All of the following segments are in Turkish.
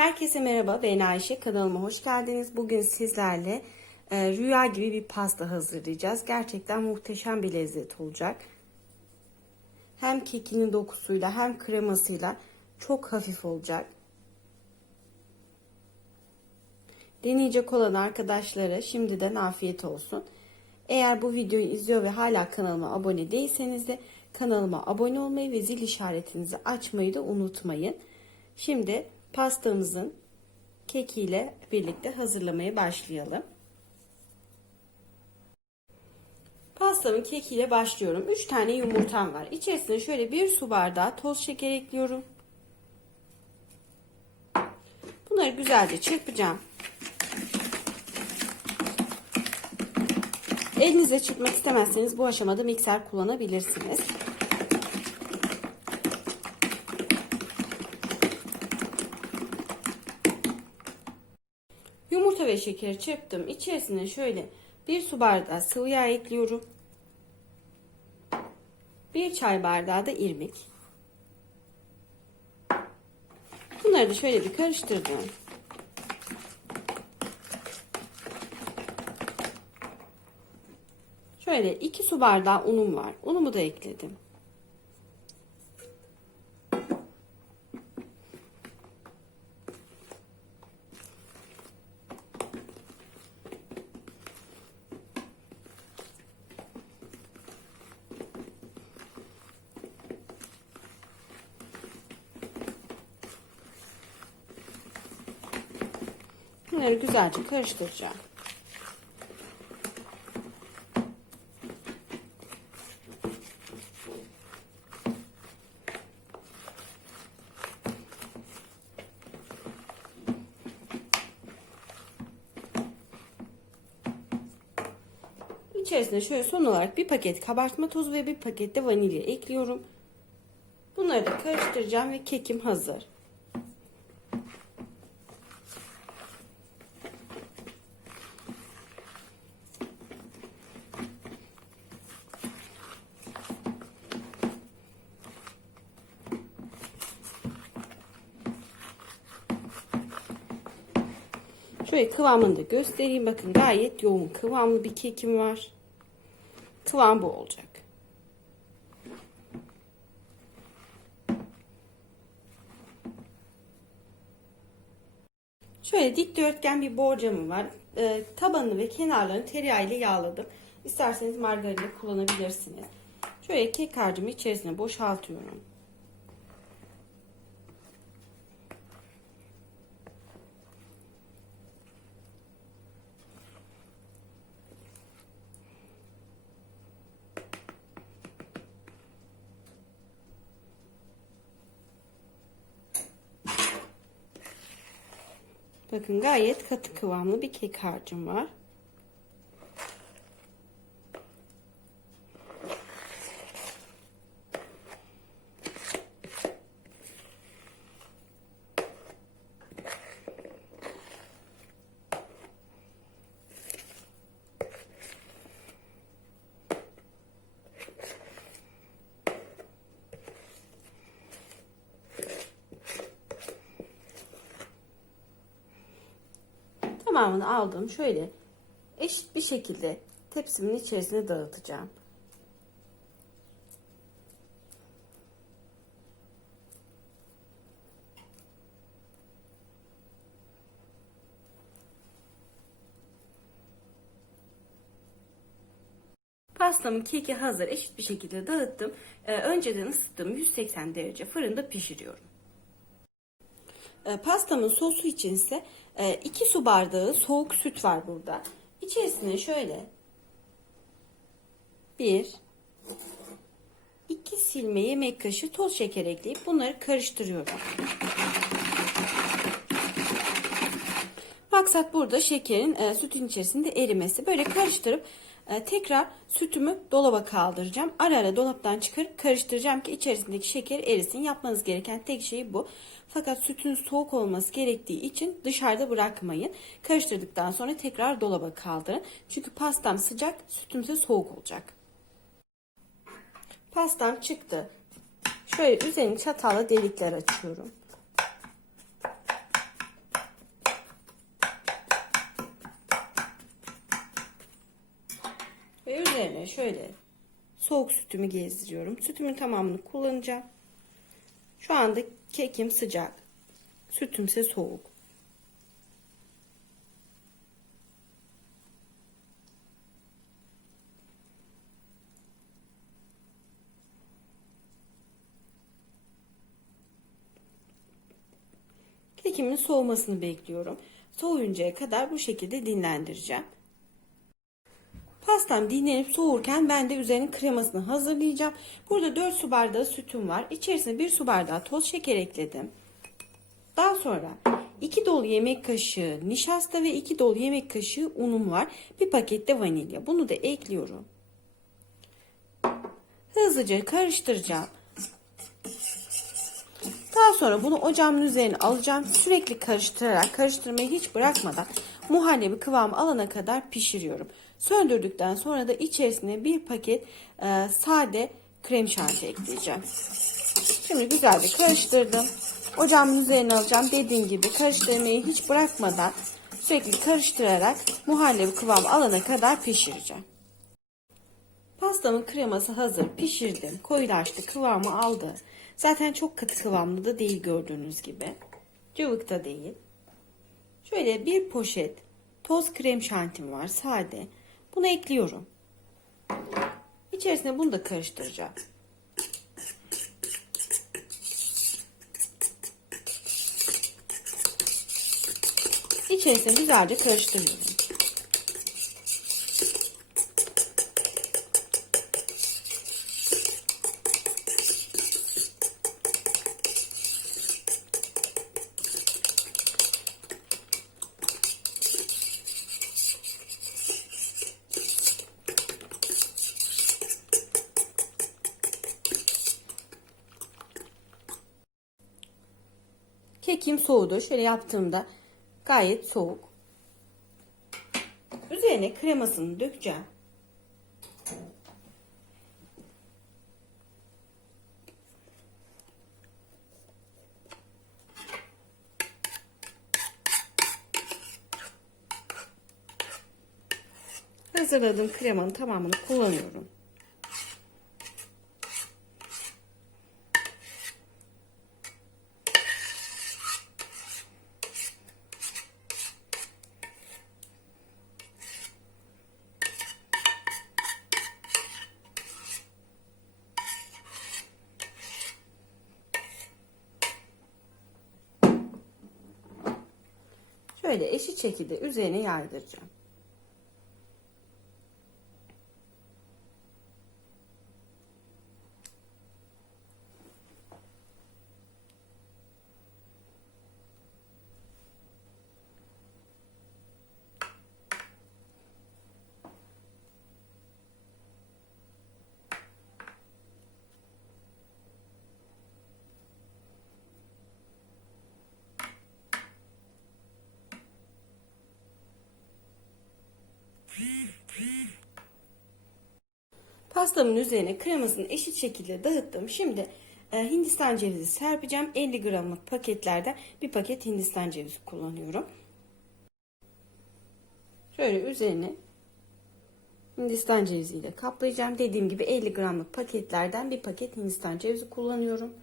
Herkese merhaba ben Ayşe kanalıma hoş geldiniz. Bugün sizlerle e, rüya gibi bir pasta hazırlayacağız. Gerçekten muhteşem bir lezzet olacak. Hem kekinin dokusuyla hem kremasıyla çok hafif olacak. Deneyecek olan arkadaşlara şimdiden afiyet olsun. Eğer bu videoyu izliyor ve hala kanalıma abone değilseniz de kanalıma abone olmayı ve zil işaretinizi açmayı da unutmayın. Şimdi pastamızın kekiyle birlikte hazırlamaya başlayalım. Pastamın kekiyle başlıyorum. 3 tane yumurtam var. İçerisine şöyle bir su bardağı toz şeker ekliyorum. Bunları güzelce çırpacağım. Elinizle çırpmak istemezseniz bu aşamada mikser kullanabilirsiniz. Yumurta ve şekeri çırptım. İçerisine şöyle bir su bardağı sıvı yağ ekliyorum. Bir çay bardağı da irmik. Bunları da şöyle bir karıştırdım. Şöyle 2 su bardağı unum var. Unumu da ekledim. Bunları güzelce karıştıracağım. İçerisine şöyle son olarak bir paket kabartma tozu ve bir paket de vanilya ekliyorum. Bunları da karıştıracağım ve kekim hazır. Şöyle kıvamını da göstereyim. Bakın gayet yoğun kıvamlı bir kekim var. Kıvam bu olacak. Şöyle dikdörtgen bir borcamım var. Ee, tabanını ve kenarlarını tereyağı ile yağladım. İsterseniz margarin de kullanabilirsiniz. Şöyle kek harcımı içerisine boşaltıyorum. Bakın gayet katı kıvamlı bir kek harcım var. Tamamını aldım. Şöyle eşit bir şekilde tepsimin içerisine dağıtacağım. Pastamın keki hazır. Eşit bir şekilde dağıttım. Ee, önceden ısıttığım 180 derece fırında pişiriyorum. Ee, pastamın sosu için ise 2 su bardağı soğuk süt var burada. İçerisine şöyle bir iki silme yemek kaşığı toz şeker ekleyip bunları karıştırıyorum. Maksat burada şekerin e, sütün içerisinde erimesi. Böyle karıştırıp e, tekrar sütümü dolaba kaldıracağım. Ara ara dolaptan çıkarıp karıştıracağım ki içerisindeki şeker erisin. Yapmanız gereken tek şey bu. Fakat sütün soğuk olması gerektiği için dışarıda bırakmayın. Karıştırdıktan sonra tekrar dolaba kaldırın. Çünkü pastam sıcak, sütüm ise soğuk olacak. Pastam çıktı. Şöyle üzerini çatalla delikler açıyorum. Üzerine şöyle soğuk sütümü gezdiriyorum. Sütümün tamamını kullanacağım. Şu anda kekim sıcak. Sütümse soğuk. Kekimin soğumasını bekliyorum. Soğuyuncaya kadar bu şekilde dinlendireceğim. Pastam dinlenip soğurken ben de üzerine kremasını hazırlayacağım. Burada 4 su bardağı sütüm var. İçerisine 1 su bardağı toz şeker ekledim. Daha sonra 2 dolu yemek kaşığı nişasta ve 2 dolu yemek kaşığı unum var. Bir pakette vanilya. Bunu da ekliyorum. Hızlıca karıştıracağım. Daha sonra bunu ocağımın üzerine alacağım. Sürekli karıştırarak, karıştırmayı hiç bırakmadan muhallebi kıvamı alana kadar pişiriyorum. Söndürdükten sonra da içerisine bir paket e, sade krem şanti ekleyeceğim. Şimdi güzelce karıştırdım. Ocağımın üzerine alacağım. Dediğim gibi karıştırmayı hiç bırakmadan sürekli karıştırarak muhallebi kıvamı alana kadar pişireceğim. Pastamın kreması hazır. Pişirdim. Koyulaştı. Kıvamı aldı. Zaten çok katı kıvamlı da değil gördüğünüz gibi. Cıvık da değil. Şöyle bir poşet toz krem şantim var. Sade. Bunu ekliyorum. İçerisine bunu da karıştıracağım. İçerisine güzelce karıştırıyorum. Kekim soğudu. Şöyle yaptığımda gayet soğuk. Üzerine kremasını dökeceğim. Hazırladığım kremanın tamamını kullanıyorum. Şöyle eşit şekilde üzerine yaydıracağım. Pastamın üzerine kremasını eşit şekilde dağıttım. Şimdi e, Hindistan cevizi serpeceğim. 50 gramlık paketlerden bir paket Hindistan cevizi kullanıyorum. Şöyle üzerine Hindistan ceviziyle kaplayacağım. Dediğim gibi 50 gramlık paketlerden bir paket Hindistan cevizi kullanıyorum.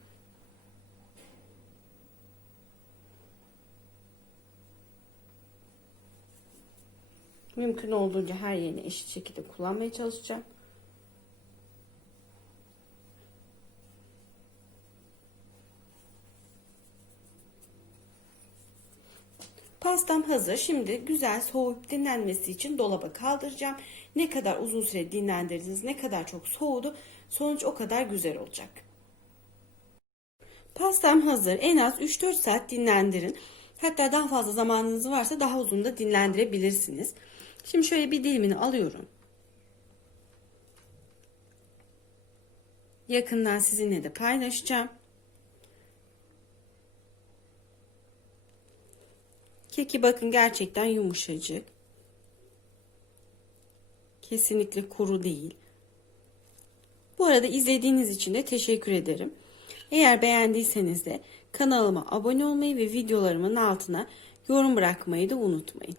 Mümkün olduğunca her yerini eşit şekilde kullanmaya çalışacağım. Pastam hazır. Şimdi güzel soğuyup dinlenmesi için dolaba kaldıracağım. Ne kadar uzun süre dinlendirdiniz, ne kadar çok soğudu, sonuç o kadar güzel olacak. Pastam hazır. En az 3-4 saat dinlendirin. Hatta daha fazla zamanınız varsa daha uzun da dinlendirebilirsiniz. Şimdi şöyle bir dilimini alıyorum. Yakından sizinle de paylaşacağım. Keki bakın gerçekten yumuşacık. Kesinlikle kuru değil. Bu arada izlediğiniz için de teşekkür ederim. Eğer beğendiyseniz de kanalıma abone olmayı ve videolarımın altına yorum bırakmayı da unutmayın.